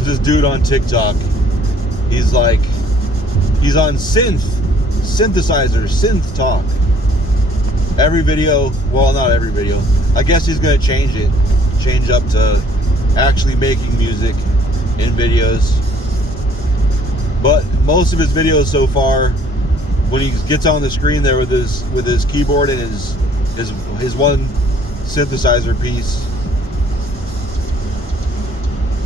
there's this dude on TikTok. He's on synth talk. Every video, well, not every video. I guess he's gonna change up to actually making music in videos. But most of his videos so far, when he gets on the screen there with his keyboard and his one synthesizer piece,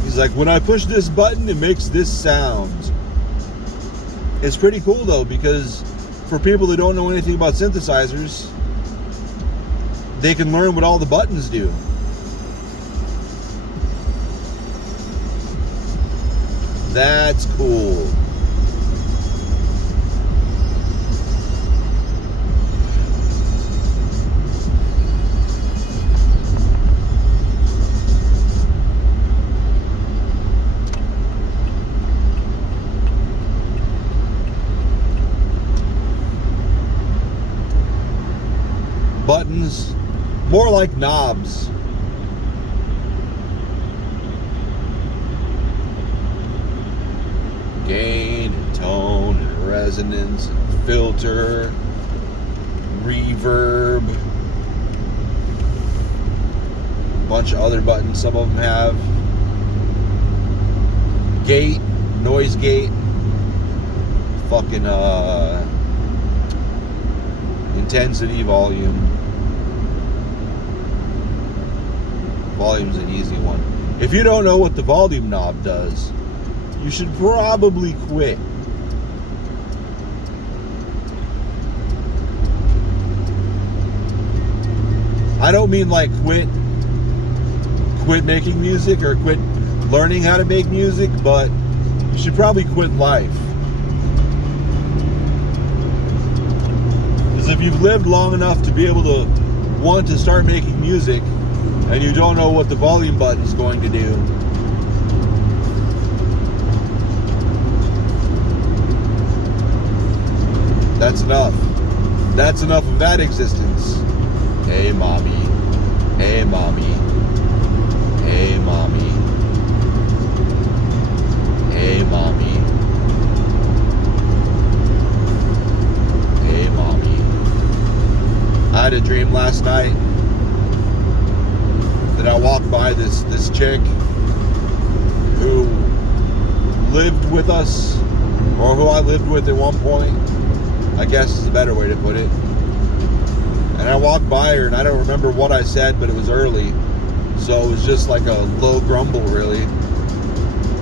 he's like, when I push this button, it makes this sound. It's pretty cool though, because for people that don't know anything about synthesizers, they can learn what all the buttons do. That's cool. Buttons, more like knobs. Gain, and tone, and resonance, and filter, reverb, a bunch of other buttons some of them have. Gate, noise gate, fucking intensity, volume. Volume's an easy one. If you don't know what the volume knob does, you should probably quit. I don't mean like quit making music or quit learning how to make music, but you should probably quit life. Because if you've lived long enough to be able to want to start making music and you don't know what the volume button's going to do, that's enough. That's enough of that existence. Hey, mommy. Hey, mommy. Hey, mommy. Hey, mommy. Hey, mommy. I had a dream last night that I walked by this chick who lived with us, or who I lived with at one point, I guess is a better way to put it. And I walked by her and I don't remember what I said, but it was early, so it was just like a low grumble really.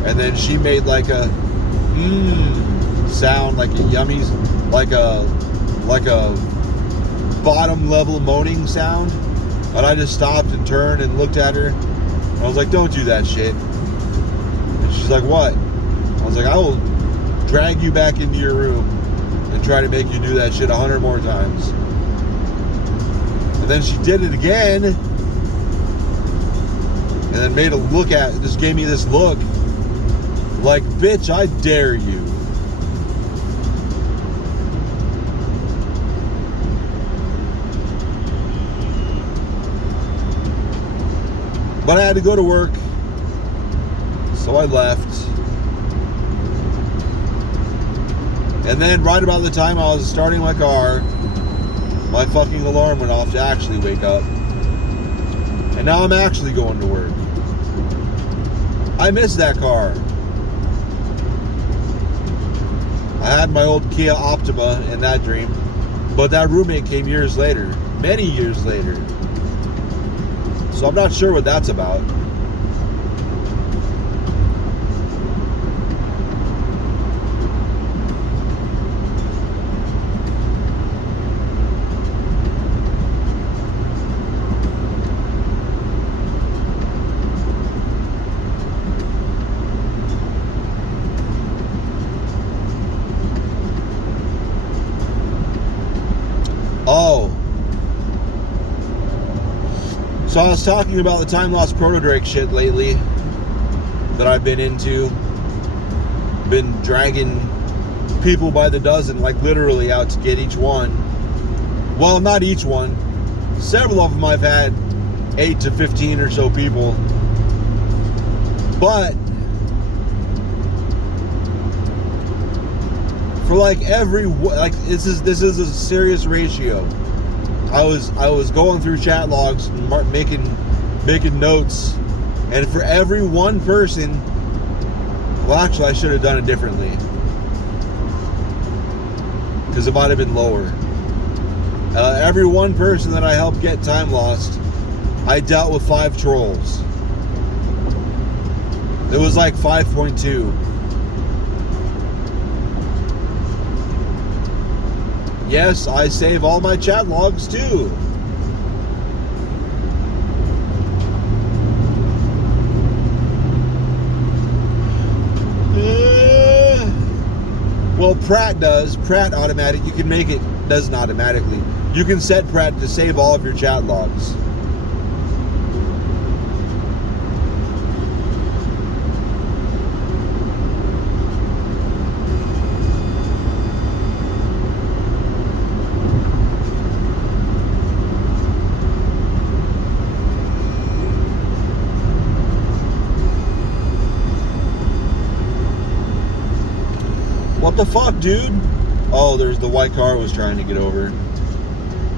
And then she made like a sound, like a yummy, like a bottom level moaning sound. And I just stopped and turned and looked at her. And I was like, don't do that shit. And she's like, what? I was like, I will drag you back into your room and try to make you do that shit 100 more times. And then she did it again, and then made a look at, just gave me this look like, bitch, I dare you. But I had to go to work, so I left. And then right about the time I was starting my car, my fucking alarm went off to actually wake up. And now I'm actually going to work. I miss that car. I had my old Kia Optima in that dream, but that roommate came years later, many years later. So I'm not sure what that's about. Oh. So I was talking about the time lost proto Drake shit lately that I've been into. Been dragging people by the dozen, like literally out to get each one. Well, not each one. Several of them I've had 8 to 15 or so people. But for like this is a serious ratio. I was going through chat logs, making notes, and for every one person, well, actually, I should have done it differently because it might have been lower. Every one person that I helped get time lost, I dealt with 5 trolls. It was like 5.2. Yes, I save all my chat logs too. Well, Pratt does. Pratt automatic. You can make it doesn't automatically. You can set Pratt to save all of your chat logs. What the fuck, dude? Oh, there's the white car was trying to get over.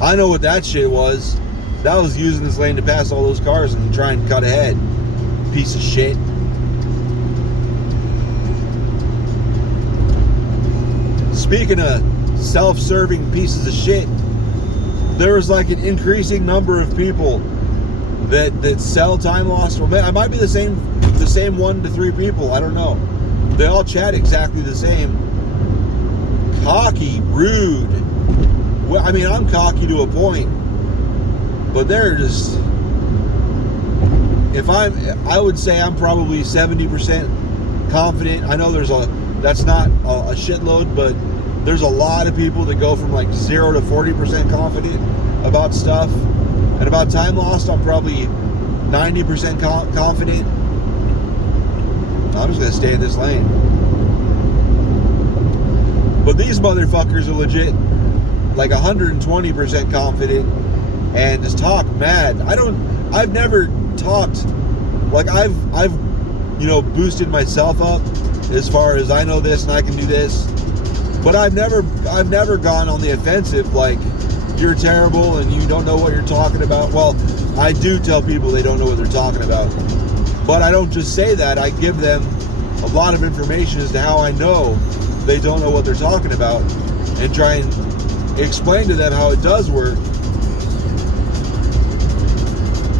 I know what that shit was. That was using this lane to pass all those cars and try and cut ahead. Piece of shit. Speaking of self-serving pieces of shit, there was like an increasing number of people that sell time lost. Or it might be the same 1 to 3 people. I don't know. They all chat exactly the same. Cocky, rude. Well, I mean, I'm cocky to a point, but they're just. I would say I'm probably 70% confident. I know that's not a shitload, but there's a lot of people that go from like 0 to 40% confident about stuff, and about time lost, I'm probably 90% confident. I'm just gonna stay in this lane. But these motherfuckers are legit like 120% confident and just talk mad. I've never talked like I've boosted myself up as far as I know this and I can do this. But I've never gone on the offensive like you're terrible and you don't know what you're talking about. Well, I do tell people they don't know what they're talking about. But I don't just say that. I give them a lot of information as to how I know they don't know what they're talking about and try and explain to them how it does work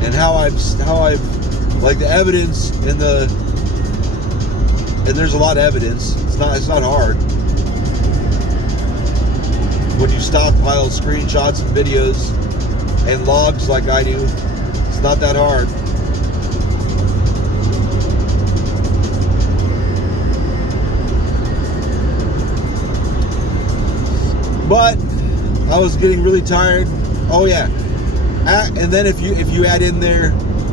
and how I've like the evidence and there's a lot of evidence. It's not hard. When you stockpile screenshots and videos and logs like I do, it's not that hard. But I was getting really tired. Oh yeah, and then if you add in there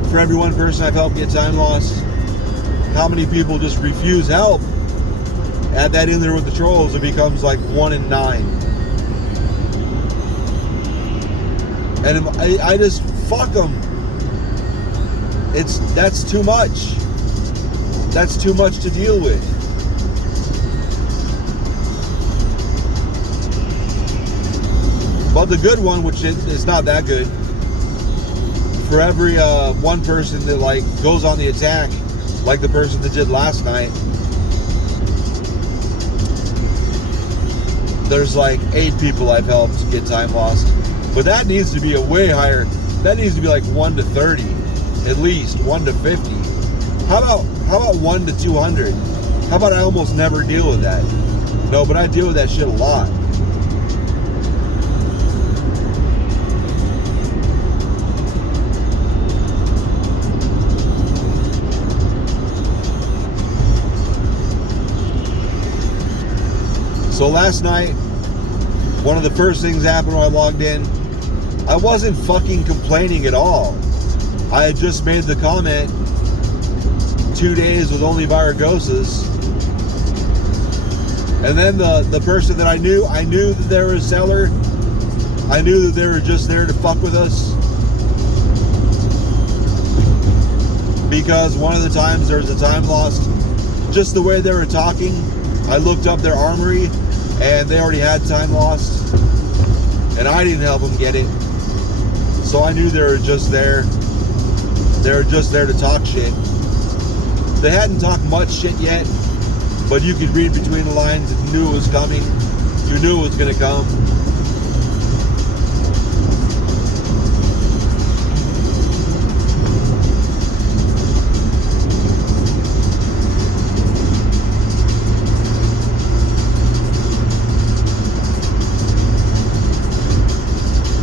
for every one person I've helped get time lost, how many people just refuse help? Add that in there with the trolls, it becomes like 1 in 9. And I just fuck them. That's too much. That's too much to deal with. But the good one, which is not that good, for every one person that like goes on the attack, like the person that did last night, there's like 8 people I've helped get time lost. But that needs to be a way higher. That needs to be like 1 to 30, at least 1 to 50. How about 1 to 200? How about I almost never deal with that? No, but I deal with that shit a lot. So last night, one of the first things happened when I logged in, I wasn't fucking complaining at all. I had just made the comment, 2 days with only Varagosas. And then the person that I knew that they were a seller. I knew that they were just there to fuck with us. Because one of the times there was a time lost, just the way they were talking, I looked up their armory, and they already had time lost, and I didn't help them get it. So I knew they were just there. They were just there to talk shit. They hadn't talked much shit yet, but you could read between the lines and knew it was coming. You knew it was going to come.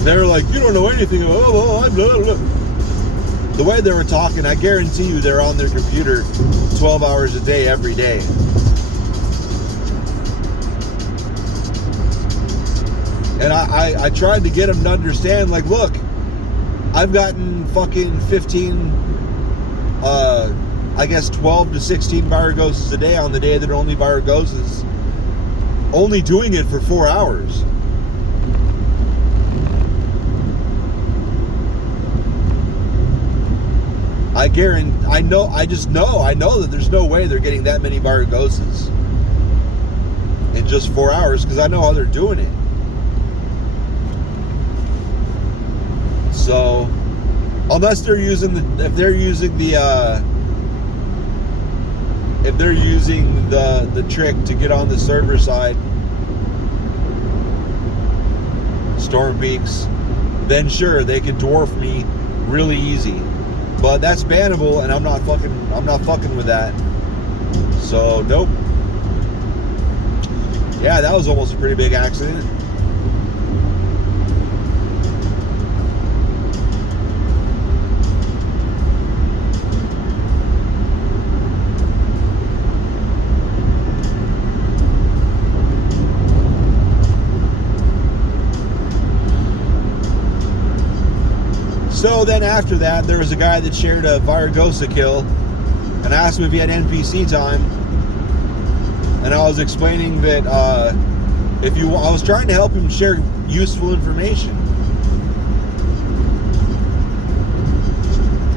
They were like, you don't know anything about blah, blah, blah. The way they were talking, I guarantee you they're on their computer 12 hours a day, every day. And I tried to get them to understand, like, look, I've gotten fucking 15, I guess 12 to 16 viragoses a day on the day that are only viragoses. Only doing it for 4 hours. I know that there's no way they're getting that many viragoses in just 4 hours, because I know how they're doing it. So, unless they're using if they're using the trick to get on the server side, Storm Peaks, then sure, they can dwarf me really easy. But that's bannable, and I'm not fucking with that. So nope. Yeah, that was almost a pretty big accident. So then after that, there was a guy that shared a Viragosa kill and asked him if he had NPC time. And I was explaining that I was trying to help him share useful information.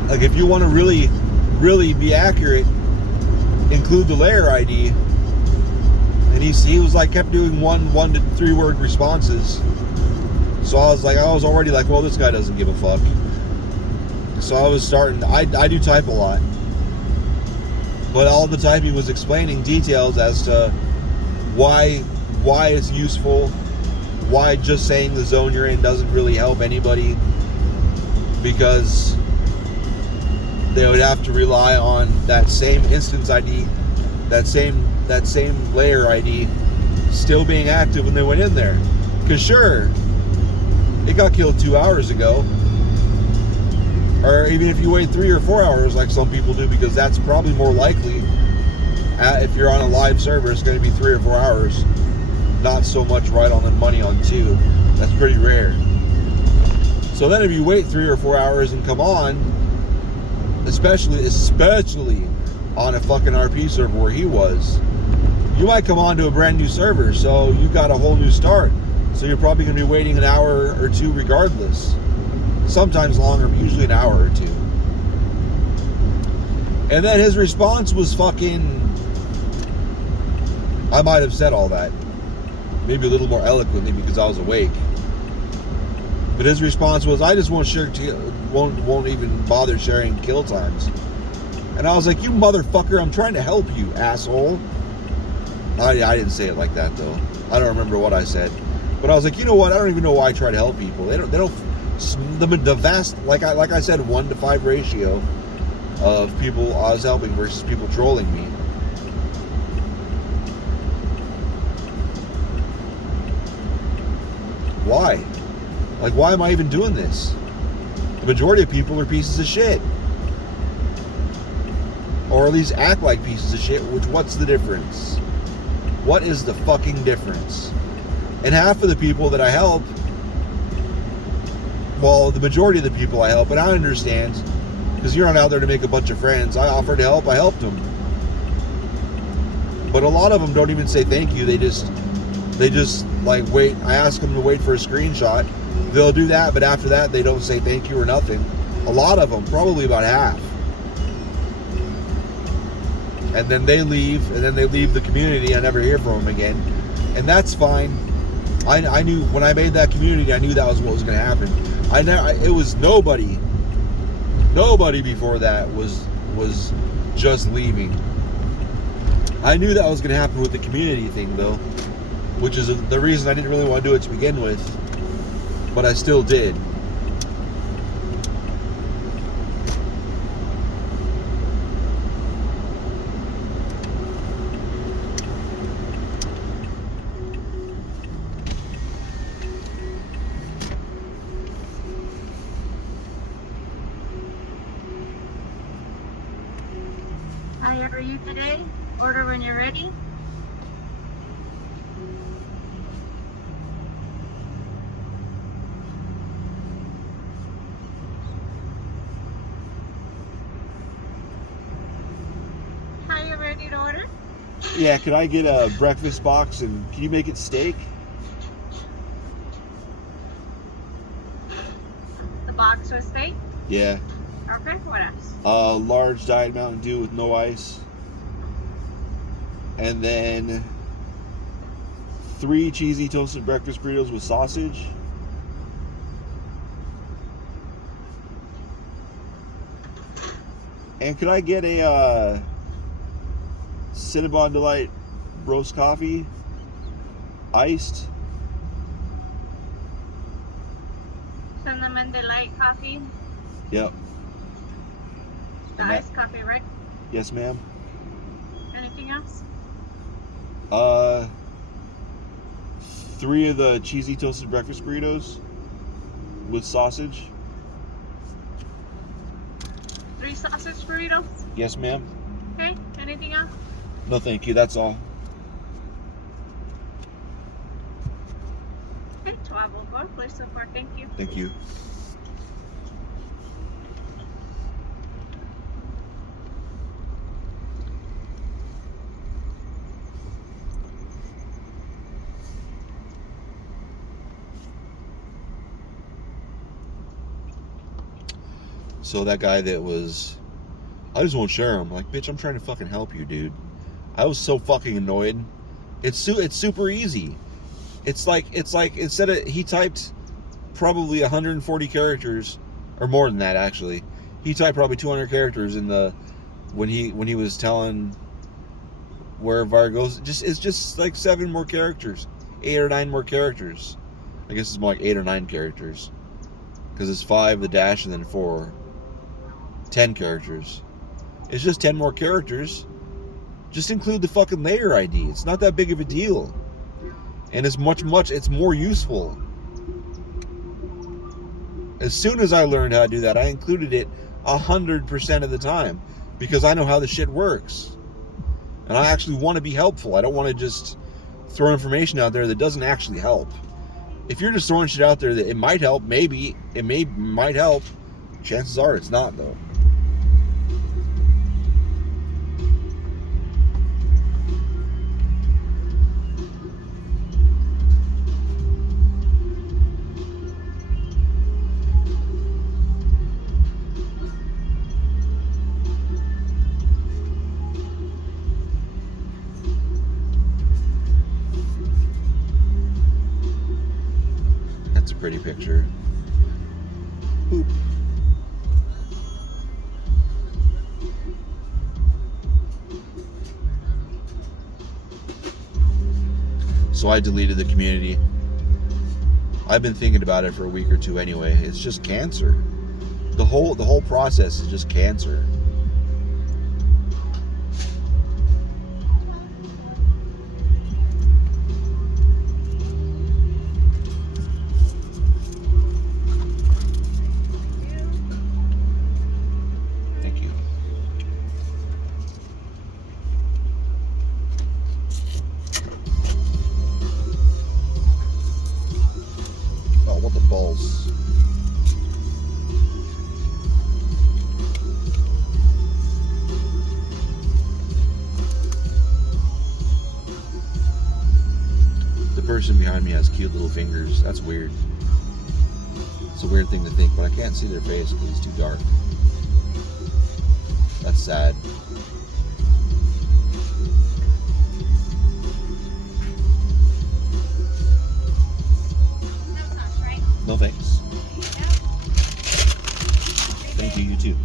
Like, if you want to really, really be accurate, include the layer ID. And he was like, kept doing one to 3 word responses. So I was already like, well, this guy doesn't give a fuck. So I was starting, I do type a lot. But all the typing was explaining details as to why it's useful, why just saying the zone you're in doesn't really help anybody, because they would have to rely on that same instance ID, that same layer ID still being active when they went in there. Because sure, it got killed 2 hours ago. Or even if you wait 3 or 4 hours like some people do, because that's probably more likely. If you're on a live server, it's going to be 3 or 4 hours. Not so much right on the money on 2. That's pretty rare. So then if you wait 3 or 4 hours and come on, especially on a fucking RP server where he was, you might come on to a brand new server, so you got a whole new start. So you're probably going to be waiting an hour or 2 regardless. Sometimes longer, but usually an hour or 2. And then his response was fucking... I might have said all that. Maybe a little more eloquently because I was awake. But his response was, I just won't even bother sharing kill times. And I was like, you motherfucker, I'm trying to help you, asshole. I didn't say it like that, though. I don't remember what I said. But I was like, you know what? I don't even know why I try to help people. They don't the vast, like I said, 1 to 5 ratio of people I was helping versus people trolling me. Why? Like, why am I even doing this? The majority of people are pieces of shit. Or at least act like pieces of shit, what's the difference? What is the fucking difference? And half of the people that I help, well, the majority of the people I help, and I understand, because you're not out there to make a bunch of friends. I offered to help, I helped them. But a lot of them don't even say thank you. They just like wait. I ask them to wait for a screenshot. They'll do that, but after that, they don't say thank you or nothing. A lot of them, probably about half. And then they leave, and then they leave the community. I never hear from them again. and that's fine. I knew when I made that community, I knew that was what was going to happen. It was nobody before that was just leaving. I knew that was going to happen with the community thing, though, which is the reason I didn't really want to do it to begin with, but I still did. How are you today? Order when you're ready. Are you ready to order? Yeah, could I get a breakfast box, and can you make it steak? The box with steak? Yeah. Okay, what else? Large Diet Mountain Dew with no ice. And then 3 cheesy toasted breakfast burritos with sausage. And could I get a Cinnabon Delight roast coffee, iced? Cinnamon Delight coffee. Yep. The iced coffee, right? Yes, ma'am. Anything else? 3 of the cheesy toasted breakfast burritos with sausage. 3 sausage burritos. Yes, ma'am. Okay, anything else? No, thank you. That's all. Okay, 1204, please support. Thank you. Thank you. So that guy that was, I just won't share him. Like, bitch, I'm trying to fucking help you, dude. I was so fucking annoyed. It's super easy. It's like instead of, he typed probably 140 characters, or more than that actually. He typed probably 200 characters in the when he was telling where Var goes. It's just like 7 more characters, 8 or 9 more characters. I guess it's more like 8 or 9 characters, because it's 5 the dash and then 4. 10 characters. It's just 10 more characters. Just include the fucking layer ID. It's not that big of a deal. And it's it's more useful. As soon as I learned how to do that, I included it 100% of the time, because I know how the shit works. And I actually want to be helpful. I don't want to just throw information out there that doesn't actually help. If you're just throwing shit out there that it might help, maybe it might help. Chances are it's not, though. That's a pretty picture. Boop. So I deleted the community. I've been thinking about it for a week or two anyway. It's just cancer. The whole process is just cancer. Thank you. Oh, what the balls. The person behind me has cute little fingers. That's weird. It's a weird thing to think, but I can't see their face because it's too dark. That's sad. No thanks. Yeah. Thank you, you too.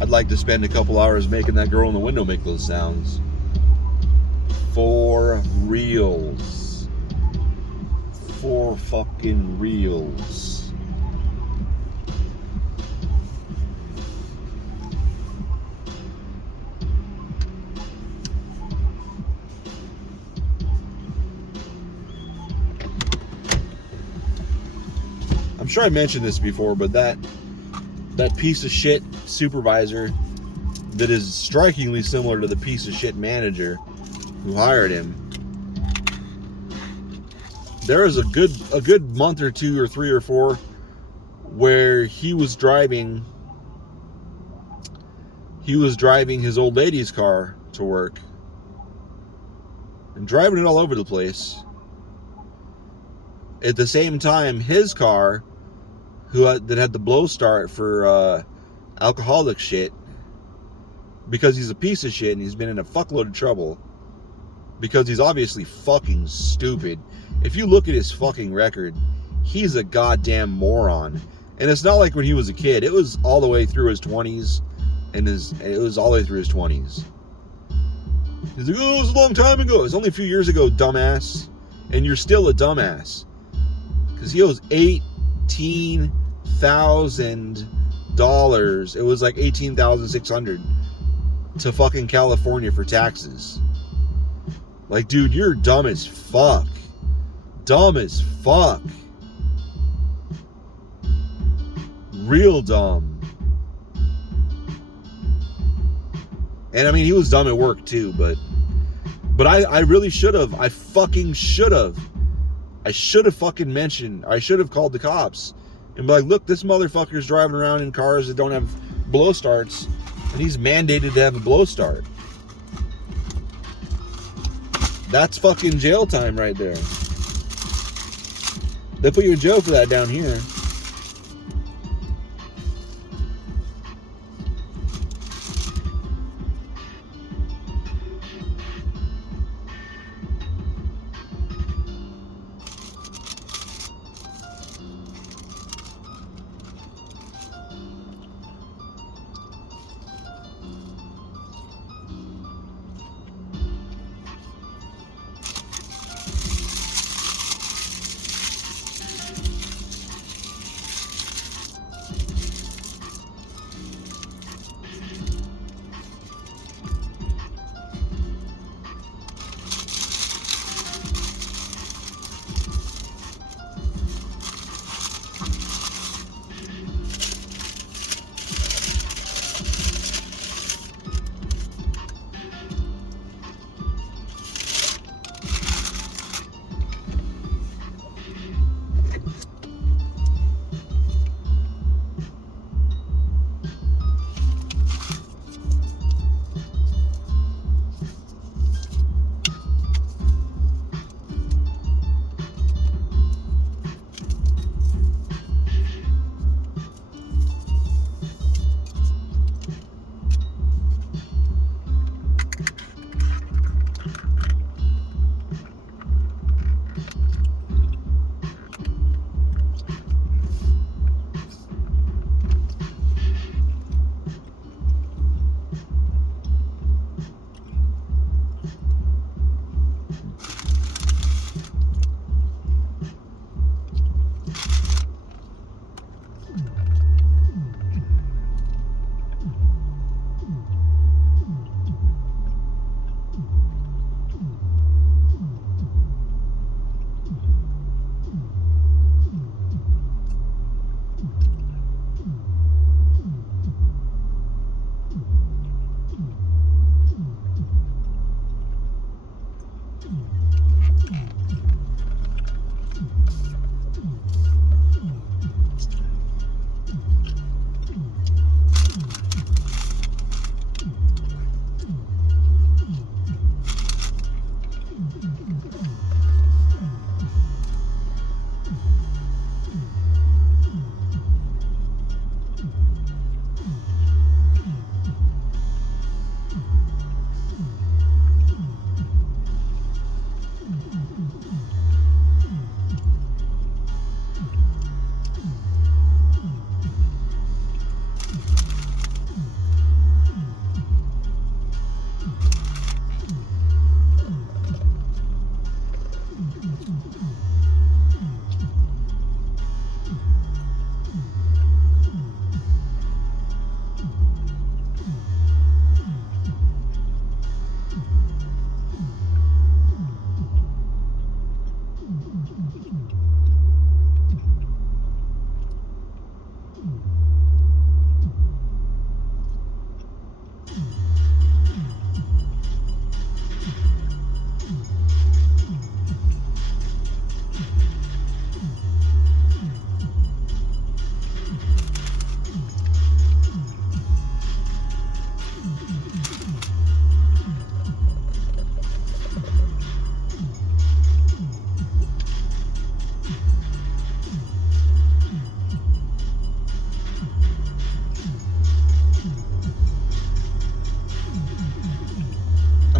I'd like to spend a couple hours making that girl in the window make those sounds. For reals. For fucking reals. I'm sure I mentioned this before, but that piece of shit supervisor that is strikingly similar to the piece of shit manager who hired him. There was a good month or two or three or four where he was driving his old lady's car to work and driving it all over the place. At the same time, his car, that had the blow start for alcoholic shit, because he's a piece of shit and he's been in a fuckload of trouble because he's obviously fucking stupid. If you look at his fucking record, he's a goddamn moron. And it's not like when he was a kid. It was all the way through his 20s, and it was all the way through his 20s. He's like, oh, it was a long time ago. It was only a few years ago, dumbass. And you're still a dumbass. Because he owes $18,000. It was like $18,600 to fucking California for taxes. Like, dude, you're dumb as fuck. Dumb as fuck. Real dumb. And I mean, he was dumb at work too, but I really should have. I fucking should have. I should have fucking mentioned. I should have called the cops and be like, look, this motherfucker's driving around in cars that don't have blow starts, and he's mandated to have a blow start. That's fucking jail time right there. They put you in jail for that down here.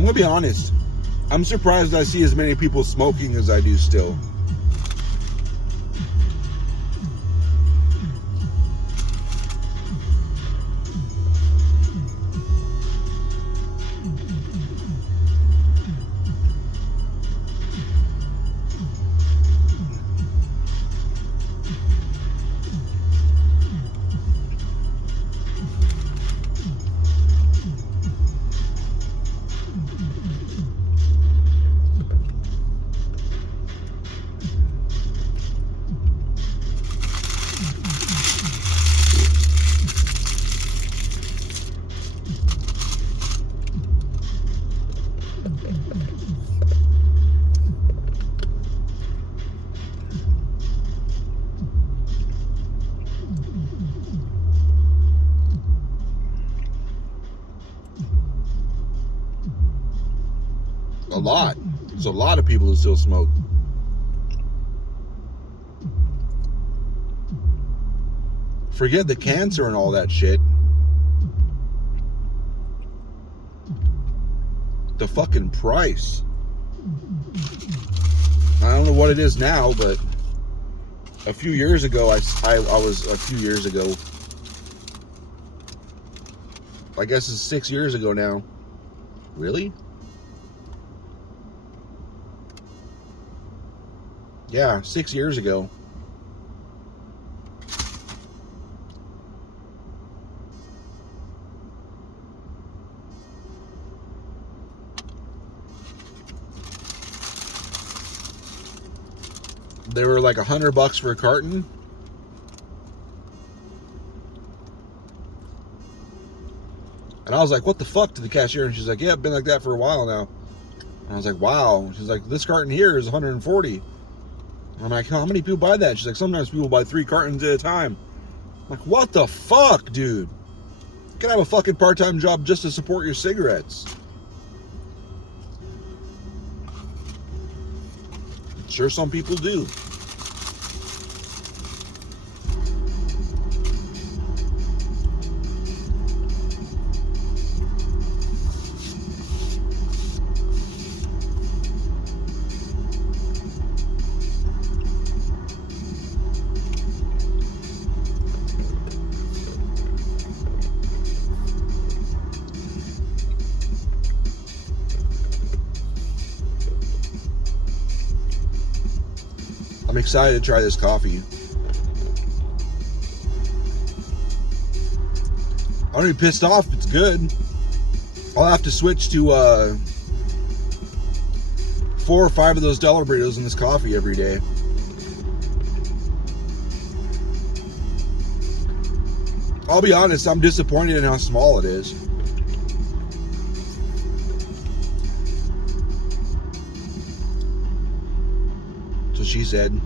gonna be honest. I'm surprised I see as many people smoking as I do still. A lot. There's a lot of people who still smoke. Forget the cancer and all that shit. The fucking price. I don't know what it is now, but a few years ago, I guess it's 6 years ago now. Really? Yeah, 6 years ago. They were like $100 for a carton. And I was like, what the fuck, to the cashier? And she's like, yeah, it's been like that for a while now. And I was like, wow. She's like, this carton here is 140. I'm like, how many people buy that? She's like, sometimes people buy 3 cartons at a time. I'm like, what the fuck, dude? You can have a fucking part-time job just to support your cigarettes. Sure, some people do. I'm excited to try this coffee. I'm already pissed off. It's good. I'll have to switch to 4 or 5 of those dollar burritos in this coffee every day. I'll be honest, I'm disappointed in how small it is. So she said.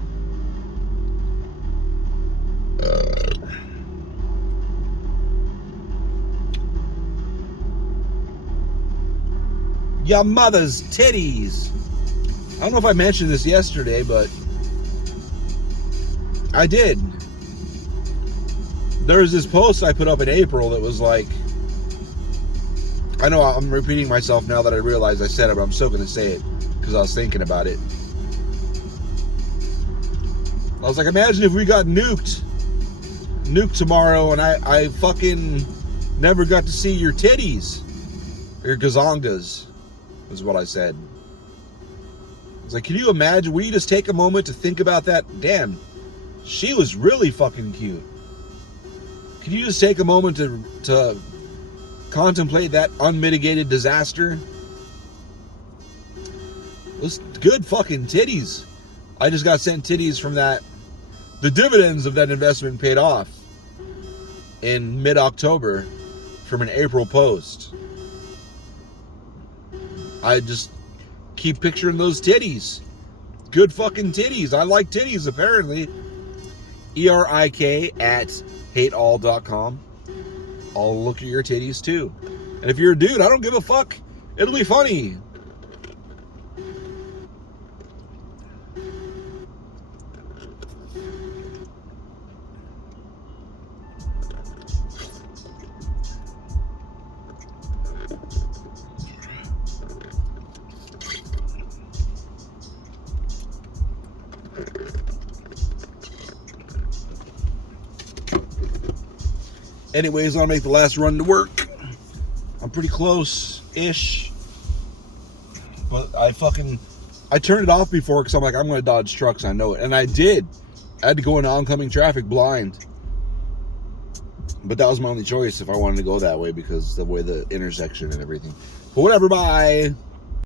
Your mother's titties. I don't know if I mentioned this yesterday, but I did. There was this post I put up in April that was like, I know I'm repeating myself now that I realize I said it, but I'm still going to say it because I was thinking about it. I was like, imagine if we got nuked tomorrow and I fucking never got to see your titties. Your gazongas, is what I said. I was like, can you imagine? Will you just take a moment to think about that? Damn, she was really fucking cute. Can you just take a moment to contemplate that unmitigated disaster? Those good fucking titties. I just got sent titties from that. The dividends of that investment paid off in mid-October from an April post. I just keep picturing those titties. Good fucking titties. I like titties, apparently. ERIK@hateall.com. I'll look at your titties, too. And if you're a dude, I don't give a fuck. It'll be funny. Anyways, I'll make the last run to work. I'm pretty close-ish. But I turned it off before because I'm like, I'm going to dodge trucks. I know it. And I did. I had to go into oncoming traffic blind. But that was my only choice if I wanted to go that way because the way the intersection and everything. But whatever, bye.